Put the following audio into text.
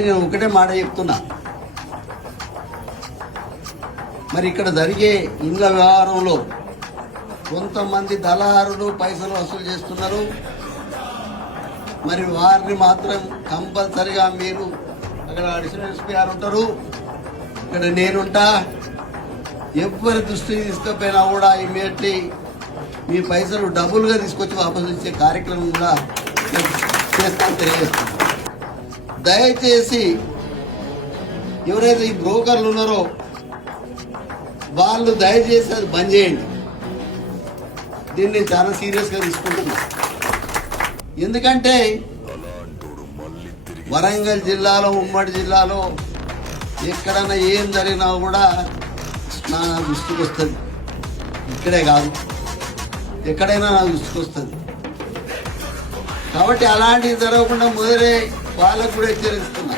కానీ నేను ఒకటే మాట చెప్తున్నా, మరి ఇక్కడ జరిగే ఇండ్ల వ్యవహారంలో కొంతమంది దళారులు పైసలు వసూలు చేస్తున్నారు. మరి వారిని మాత్రం కంపల్సరిగా మీరు అక్కడ అడిషనల్ ఎస్పీ గారు ఉంటారు, ఇక్కడ నేనుంటా. ఎవరి దృష్టికి తీసుకపోయినా కూడా ఇమీడియట్లీ మీ పైసలు డబుల్గా తీసుకొచ్చి వాపసు ఇచ్చే కార్యక్రమం కూడా చేస్తాను తెలియజేస్తాను. దయచేసి ఎవరైతే ఈ బ్రోకర్లు ఉన్నారో వాళ్ళు దయచేసి అది బంద్ చేయండి. దీన్ని నేను చాలా సీరియస్గా తీసుకుంటున్నా. ఎందుకంటే వరంగల్ జిల్లాలో, ఉమ్మడి జిల్లాలో ఎక్కడైనా ఏం జరిగినా కూడా నా దృష్టికి వస్తుంది. ఇక్కడే కాదు, ఎక్కడైనా నా దృష్టికి వస్తుంది. కాబట్టి అలాంటివి జరగకుండా మొదలే వాళ్ళకు కూడా హెచ్చరిస్తున్నా.